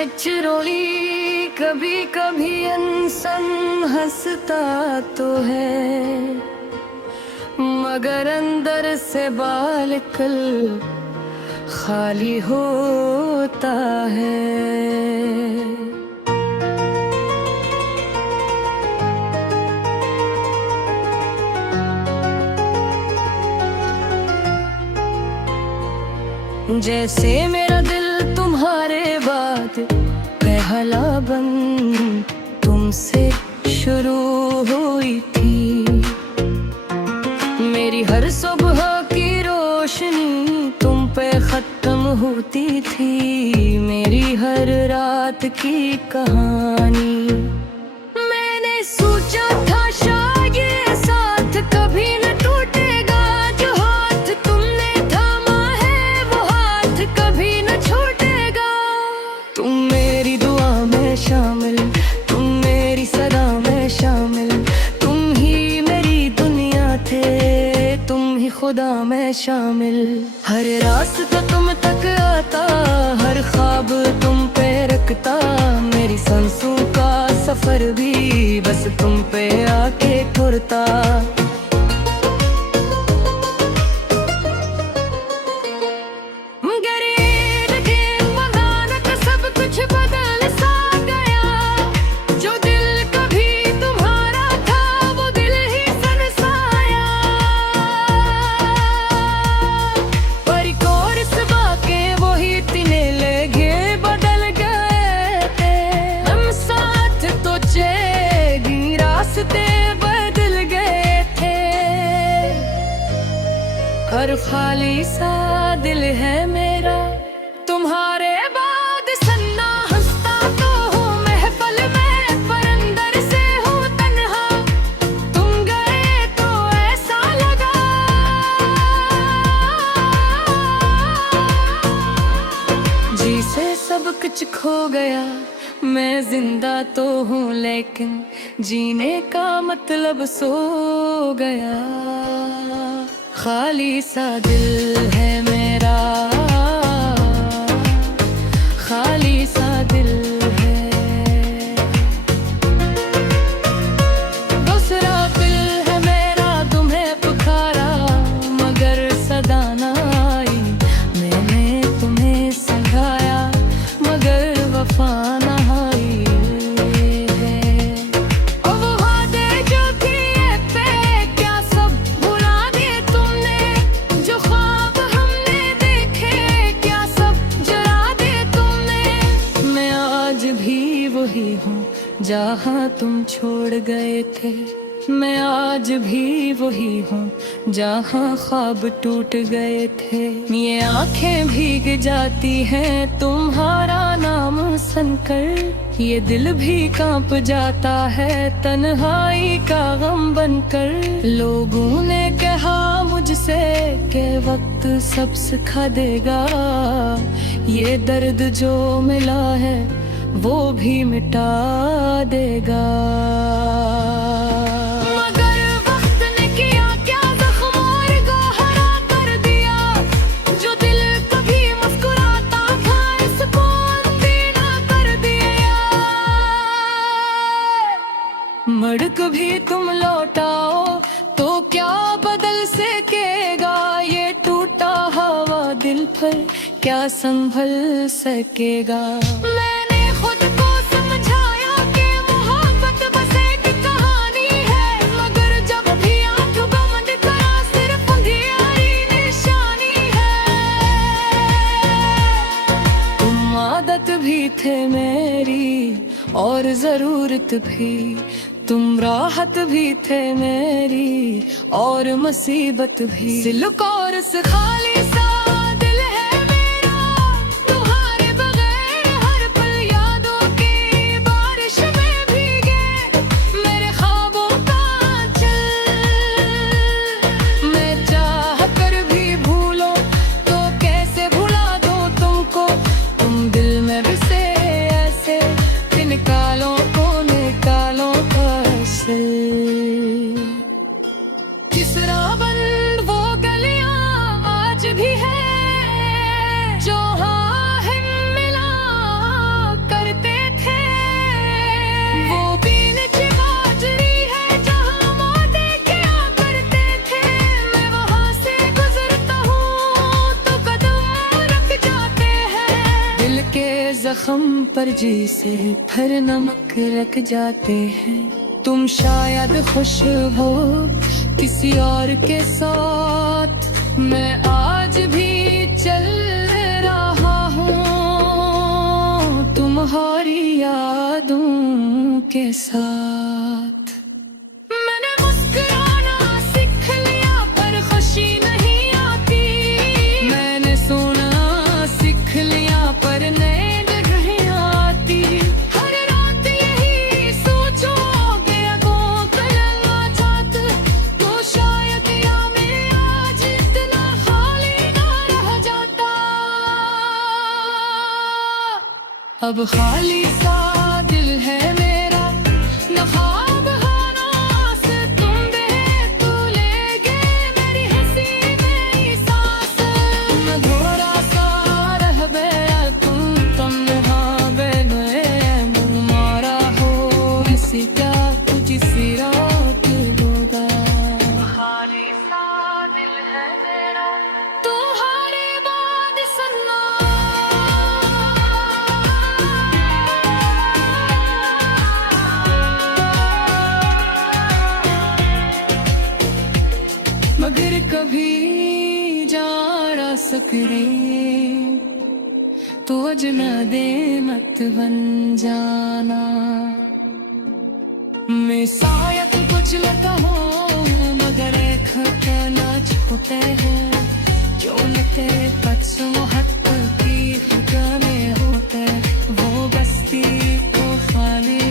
Naturally कभी कभी इंसान हंसता तो है, मगर अंदर से बालकल खाली होता है। जैसे मेरा दिल तुम्हारे बाद पहला बन तुमसे शुरू हुई थी। मेरी हर सुबह की रोशनी तुम पे खत्म होती थी। मेरी हर रात की कहानी मैंने सोचा था शायद ये साथ कभी न टूटेगा। जो हाथ तुमने थामा है वो हाथ कभी न छूटेगा। तुम मेरी दुआ में शामिल, तुम मेरी सदा में शामिल, तुम ही मेरी दुनिया थे, तुम ही खुदा में शामिल। हर रास्ता तुम तक आता, हर ख्वाब तुम पे रखता। मेरी सांसों का सफर भी बस तुम पे आके ठुरता। और खाली सा दिल है मेरा तुम्हारे बाद सन्ना। हंसता तो हूँ महफिल में पर अंदर से हूँ तन्हा। तुम गए तो ऐसा लगा जिसे सब कुछ खो गया। मैं जिंदा तो हूँ लेकिन जीने का मतलब सो गया। खाली सा दिल है मेरा, खाली सा दिल है। दूसरा दिल है मेरा तुम्हें पुकारा, मगर सदा न आई। मैंने तुम्हें सगाया मगर वफा न आई। वही हूँ जहाँ तुम छोड़ गए थे, मैं आज भी वही हूँ जहाँ ख्वाब टूट गए थे। ये आंखें भीग जाती हैं तुम्हारा नाम सुनकर, ये दिल भी कांप जाता है तन्हाई का गम बनकर। लोगों ने कहा मुझसे कि वक्त सब सिखा देगा, ये दर्द जो मिला है वो भी मिटा देगा। मगर वक्त ने किया क्या जख्म और गहरा कर दिया। जो दिल कभी मुस्कुराता था सुकून देना कर दिया। मड़ कभी तुम लौटाओ तो क्या बदल सकेगा। ये टूटा हवा दिल पर क्या संभल सकेगा। खुद को समझाया कि मोहब्बत बस एक कहानी है, मगर जब भी आँख बंद करा सिर्फ अंधियारी निशानी है। तुम आदत भी थे मेरी और जरूरत भी, तुम राहत भी थे मेरी और मुसीबत भी। सिल्क और खाली सा जख्म पर जिसे फिर नमक रख जाते हैं। तुम शायद खुश हो किसी और के साथ, मैं आज भी चल रहा हूँ तुम्हारी यादों के साथ। मैंने मुस्कुराना सीख लिया पर खुशी नहीं आती, मैंने सोना सीख लिया पर नींद नहीं आती। हर रात यही सोचोगे अगो कल आ जात, तो शायद या मैं आज इतना खाली ना रह जाता। अब खाली सा दिल है मेरा, न ख्वाब हो न आस, तुम बेतुलेगे मेरी हंसी मेरी सांस। न थोड़ा सा रह गया तुम तन्हा बेनैन, मारा हो इसी क्या कुछ सी रात होगा। खाली सा दिल है मेरा तुम्हारे बाद सन्ना। मगर कभी जा सकरे तो अजनबी मत बन जाना। मैं शायद कुछ लगा हूँ मगर एक ना छूटे हैं, जो न तेरे पछुहत की ठिकाने होते, वो बस्ती को खाली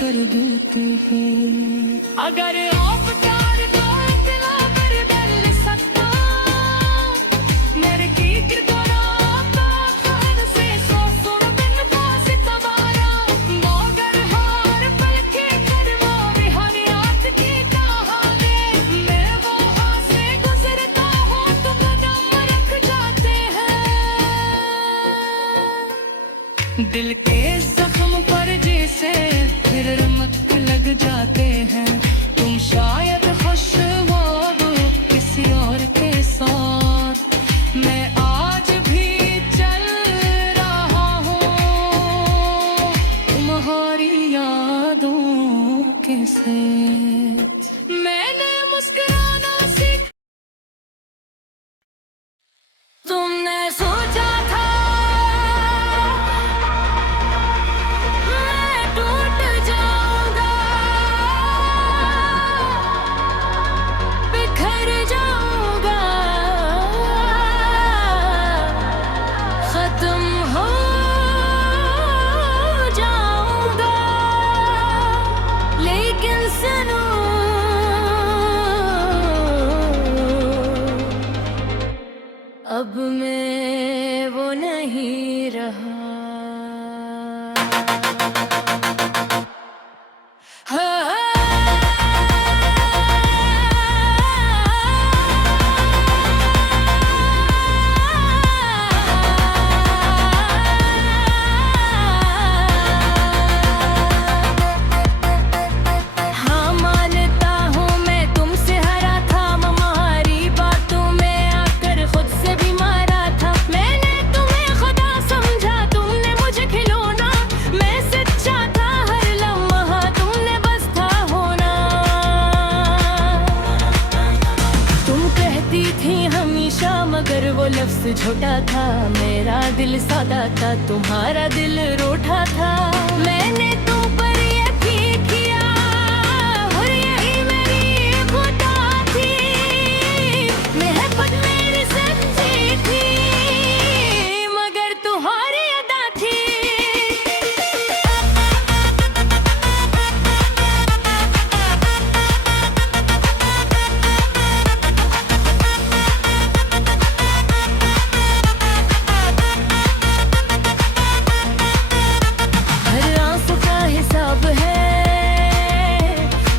कर देते हैं। अगर आप प्यार को इतना कर बदल सकता, मेरे की किरदारा खान से सौ बिन पास तबारा, मगर हार पल के करवा हर रात की कहानी। मैं वहाँ से गुजरता हूँ तो कदम रख जाते हैं, दिल के जख्म पर जैसे फिर रमक लग जाते हैं। तुम शायद खुश हो किसी और के साथ, मैं आज भी चल रहा हूँ तुम्हारी यादों के साथ। मैंने मुस्कुराना सीख, तुमने सोचा था मैं टूट जाऊंगा, बिखर जाऊंगा, खत्म हो जाऊंगा। लेकिन सुनो, अब मैं वो नहीं रहा। हाँ मानता हूँ मैं तुमसे हरा था, तुम्हारी बातों में आकर खुद से भी मारा था। मैंने तुम्हें खुदा समझा, तुमने मुझे खिलौना, मैं सच्चा था हर लम्हा, तुमने बस था होना। तुम कहती थी हमेशा मगर वो लफ्ज झूठा था, मेरा दिल सादा था तुम्हारा दिल रूठा था। मैंने तुम पर यकीन किया और यही मेरी खुदा थी, मोहब्बत मेरी सच्ची थी मगर तुम्हारी अदा थी। हर आंसू का हिसाब है,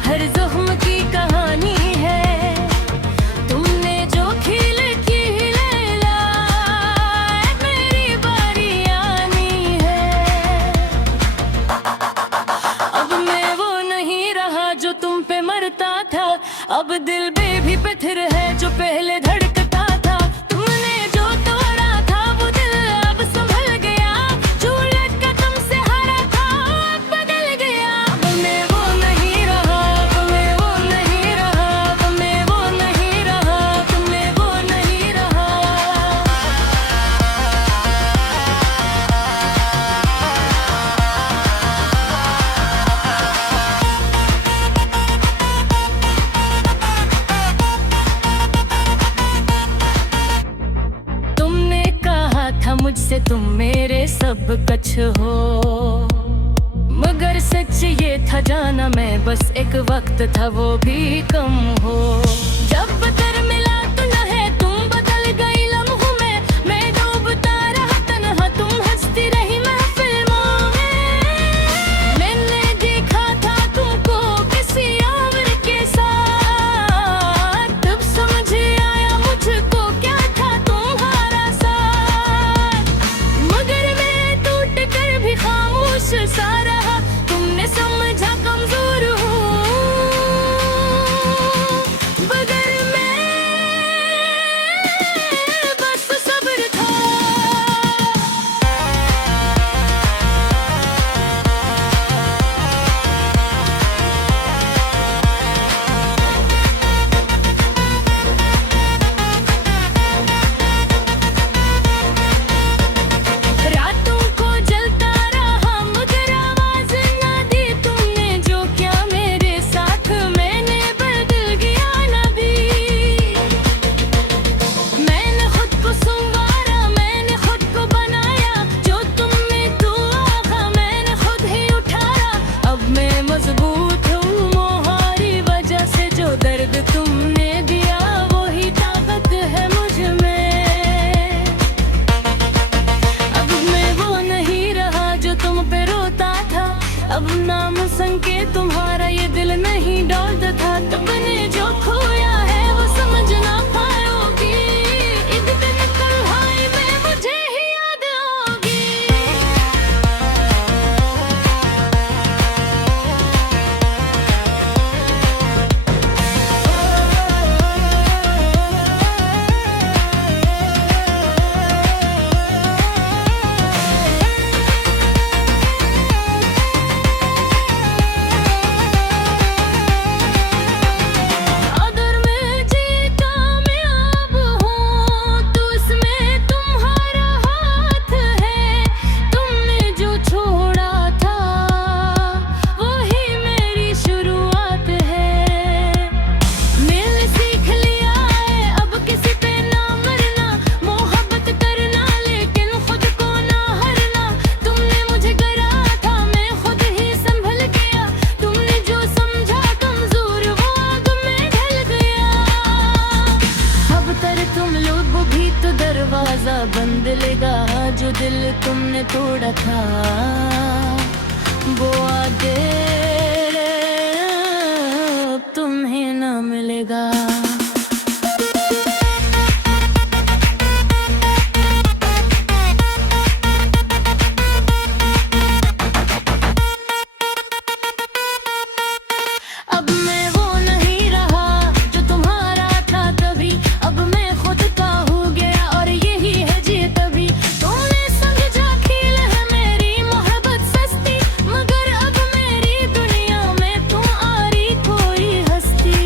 हर जख्म की कहानी है, तुमने जो खील की लैला मेरी बारी आनी है। अब मैं वो नहीं रहा जो तुम पे मरता था, अब दिल भी पत्थर है जो पहले धड़कता था। तुमने जो तोड़ा था वो दिल अब संभल गया, झूले जैसे तुम मेरे सब कुछ हो। मगर सच ये था जाना मैं बस एक वक्त था वो भी कम हो। जब बदर मिला तो न है तुम बदल गई लम्हों में, मैं डूबता रहा तन्हा तुम हंसती रही महफिलों में। मैंने देखा था तुमको किसी और के साथ, तब समझ आया मुझको क्या था तुम्हारा साथ। मगर मैं टूट कर भी खामोश सा रहा, तुमने समझा कमजोर हूँ। मगर मैं बस सब्र था। रातों को जलता रहा मगर आवाज ना दी तुमने, जो क्या मेरे साथ मैंने बदल गया नबी। मैंने खुद को संवारा, मैंने खुद को बनाया, जो तुम में तू आगा मैंने खुद ही उठाया। अब मैं मजबूत हूँ मोहारी वजह से, जो दर्द तुमने दिया वही ताकत है मुझ में। अब मैं वो नहीं रहा जो तुम पे रोता था, अब नाम संग के तुम्हारा ये दिल नहीं डोलता था। तुमने जो खोया है वो समझ ना पाओगी, एक दिन तन्हाई में मुझे ही याद आओगी। अगर मैं जी कामयाब हूँ तो उसमें तुम्हारा हाथ है। तुमने जो छोड़ा था वही मेरी शुरुआत है। मैंने सीख लिया है अब किसी पे ना मरना, मोहब्बत करना लेकिन खुद को ना हरना। तुमने मुझे करा था मैं खुद ही संभल गया, तुमने जो समझा कमजोर वो आग में ढल गया। अब तर तुम लोग भी तो दरवाजा बंद लेगा, जो दिल तुमने तोड़ा था वो आगे अब तुम्हें ना मिलेगा। अब मैं वो नहीं रहा जो तुम्हारा था तभी, अब मैं खुद का हो गया और यही है जी तभी। तुमने समझा खेल है मेरी मोहब्बत सस्ती, मगर अब मेरी दुनिया में तुम आ रही कोई हस्ती।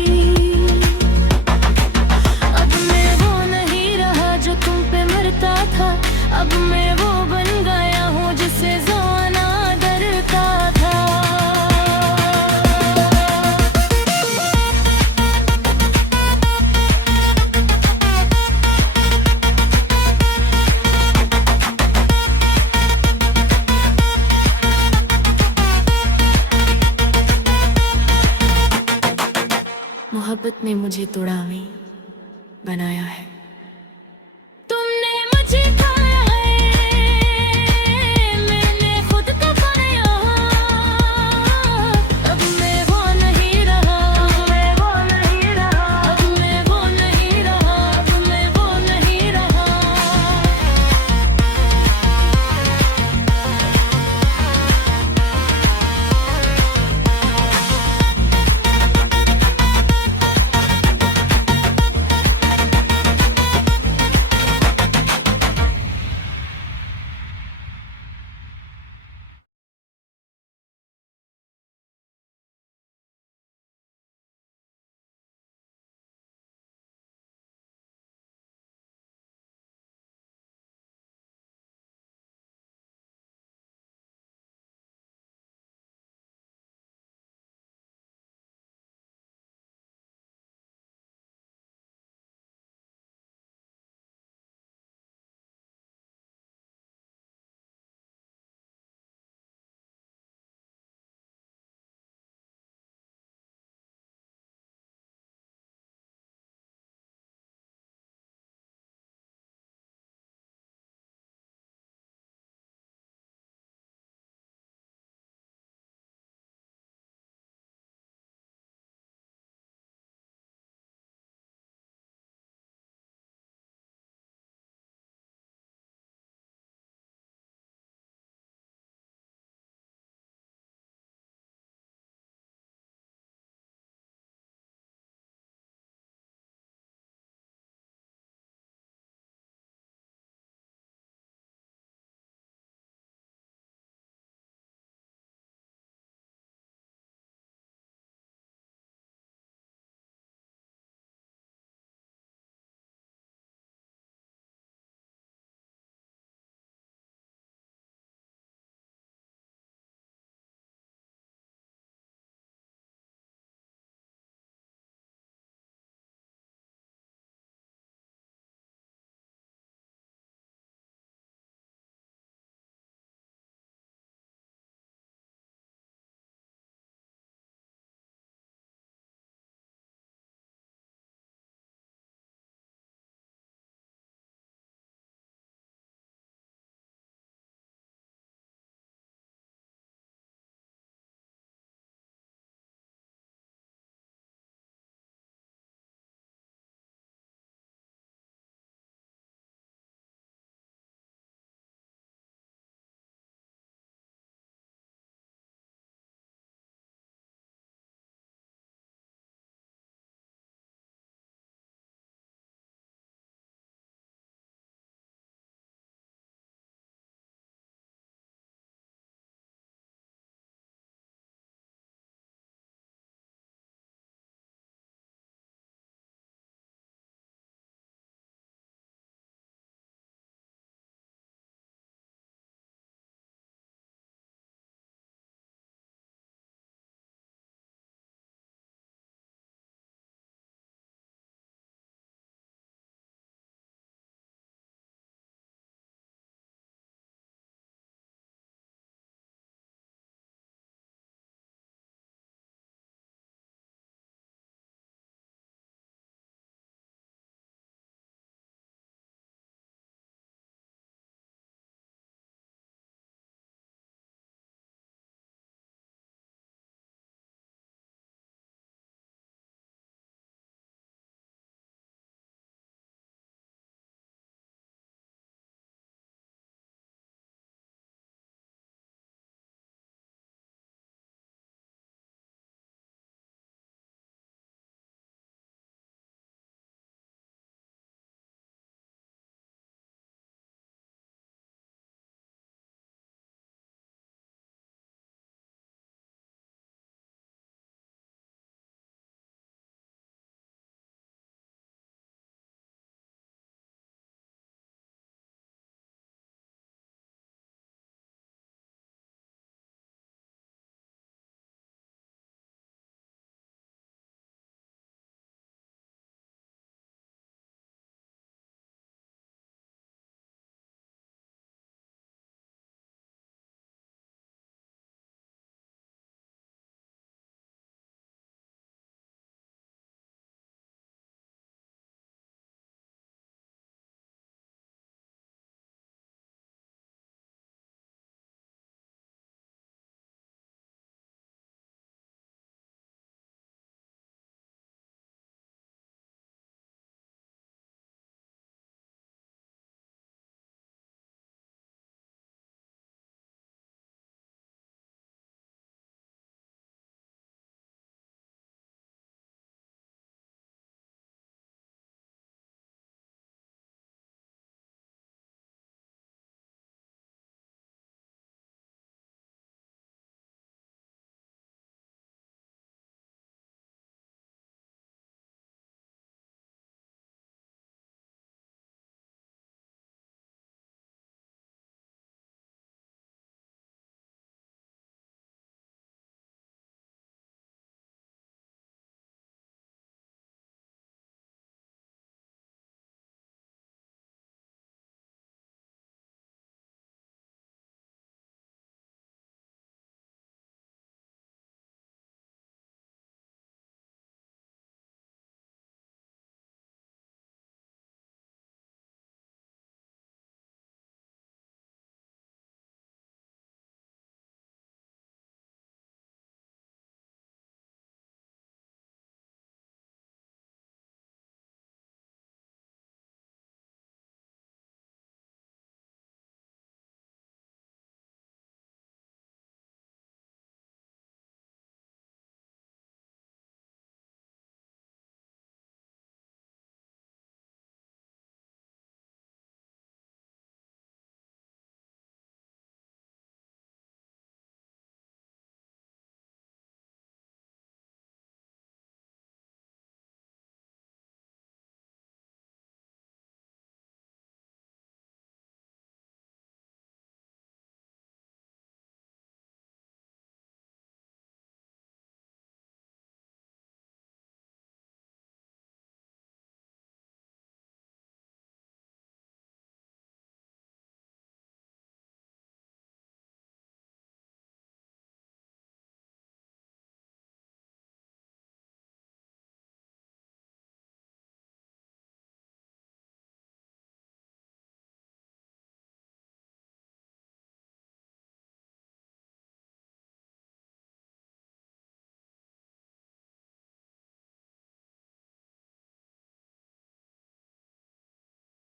अब मैं वो नहीं रहा जो तुम पे मरता था, अब मैं वो बन गया हूँ जिससे ज़माना डरता था। मोहब्बत ने मुझे तोड़ावी बनाया है।